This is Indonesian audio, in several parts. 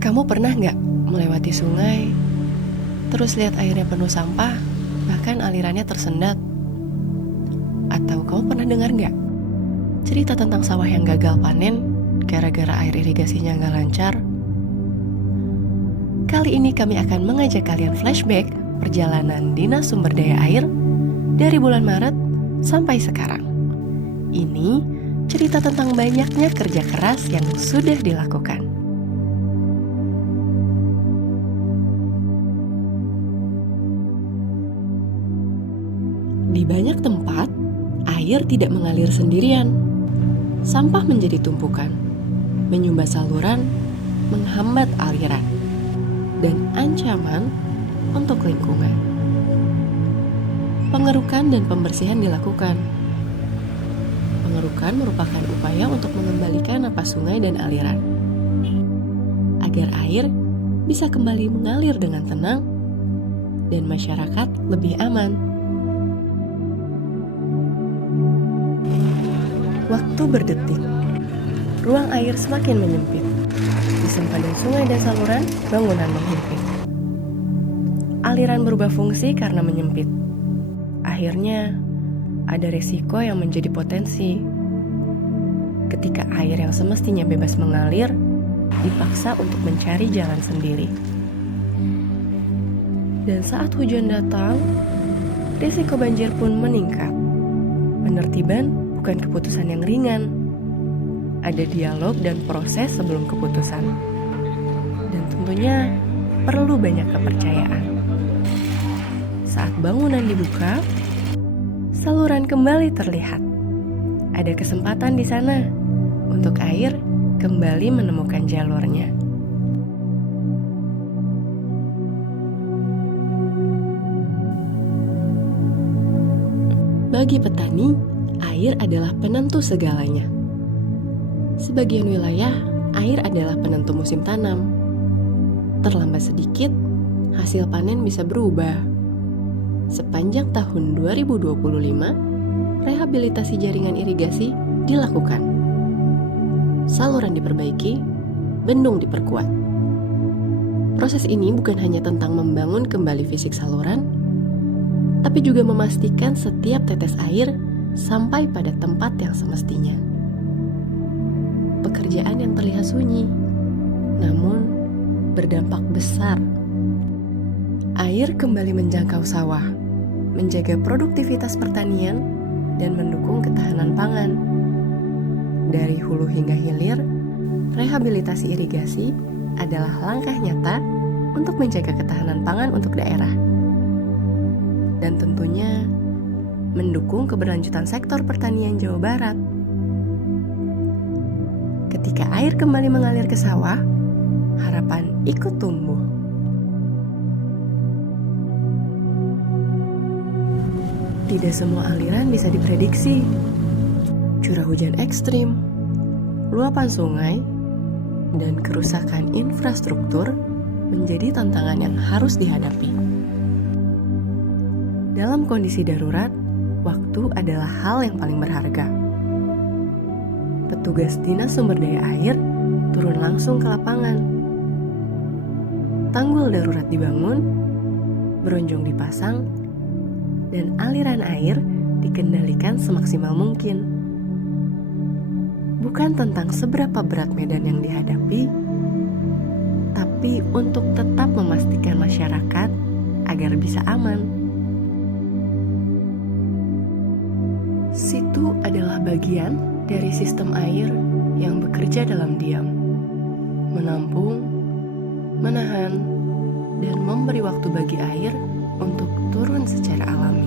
Kamu pernah nggak melewati sungai, terus lihat airnya penuh sampah, bahkan alirannya tersendat? Atau kamu pernah dengar nggak cerita tentang sawah yang gagal panen gara-gara air irigasinya nggak lancar? Kali ini kami akan mengajak kalian flashback perjalanan Dinas Sumber Daya Air dari bulan Maret sampai sekarang. Ini cerita tentang banyaknya kerja keras yang sudah dilakukan. Di banyak tempat, air tidak mengalir sendirian. Sampah menjadi tumpukan, menyumbat saluran, menghambat aliran, dan ancaman untuk lingkungan. Pengerukan dan pembersihan dilakukan. Pengerukan merupakan upaya untuk mengembalikan napas sungai dan aliran, agar air bisa kembali mengalir dengan tenang dan masyarakat lebih aman. Waktu berdetik, ruang air semakin menyempit. Di sempadan sungai dan saluran, bangunan menghimpit. Aliran berubah fungsi karena menyempit. Akhirnya, ada resiko yang menjadi potensi. Ketika air yang semestinya bebas mengalir, dipaksa untuk mencari jalan sendiri. Dan saat hujan datang, risiko banjir pun meningkat. Penertiban bukan keputusan yang ringan. Ada dialog dan proses sebelum keputusan. Dan tentunya perlu banyak kepercayaan. Saat bangunan dibuka, saluran kembali terlihat. Ada kesempatan di sana untuk air kembali menemukan jalurnya. Bagi petani, air adalah penentu segalanya. Sebagian wilayah, air adalah penentu musim tanam. Terlambat sedikit, hasil panen bisa berubah. Sepanjang tahun 2025, rehabilitasi jaringan irigasi dilakukan. Saluran diperbaiki, bendung diperkuat. Proses ini bukan hanya tentang membangun kembali fisik saluran, tapi juga memastikan setiap tetes air sampai pada tempat yang semestinya. Pekerjaan yang terlihat sunyi, namun berdampak besar. Air kembali menjangkau sawah, menjaga produktivitas pertanian, dan mendukung ketahanan pangan. Dari hulu hingga hilir, rehabilitasi irigasi adalah langkah nyata untuk menjaga ketahanan pangan untuk daerah. Dan tentunya mendukung keberlanjutan sektor pertanian Jawa Barat. Ketika air kembali mengalir ke sawah, harapan ikut tumbuh. Tidak semua aliran bisa diprediksi. Curah hujan ekstrim, luapan sungai, dan kerusakan infrastruktur menjadi tantangan yang harus dihadapi. Dalam kondisi darurat, waktu adalah hal yang paling berharga. Petugas Dinas Sumber Daya Air turun langsung ke lapangan. Tanggul darurat dibangun, beronjong dipasang, dan aliran air dikendalikan semaksimal mungkin. Bukan tentang seberapa berat medan yang dihadapi, tapi untuk tetap memastikan masyarakat agar bisa aman. Situ adalah bagian dari sistem air yang bekerja dalam diam, menampung, menahan, dan memberi waktu bagi air untuk turun secara alami.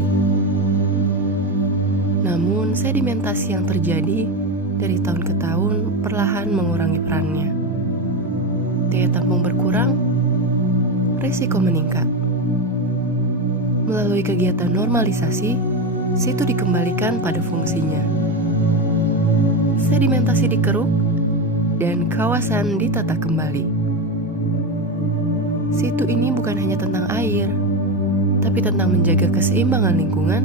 Namun sedimentasi yang terjadi dari tahun ke tahun perlahan mengurangi perannya. Daya tampung berkurang, risiko meningkat. Melalui kegiatan normalisasi, situ dikembalikan pada fungsinya. Sedimentasi dikeruk dan kawasan ditata kembali. Situ ini bukan hanya tentang air, tapi tentang menjaga keseimbangan lingkungan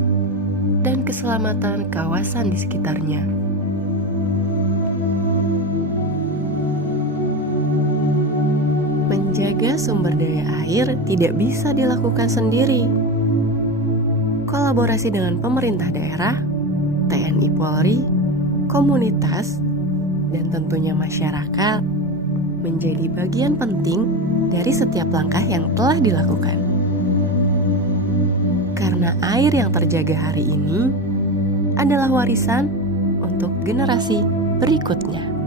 dan keselamatan kawasan di sekitarnya. sumber daya air tidak bisa dilakukan sendiri. Kolaborasi dengan pemerintah daerah, TNI Polri, komunitas, dan tentunya masyarakat menjadi bagian penting dari setiap langkah yang telah dilakukan. Karena air yang terjaga hari ini adalah warisan untuk generasi berikutnya.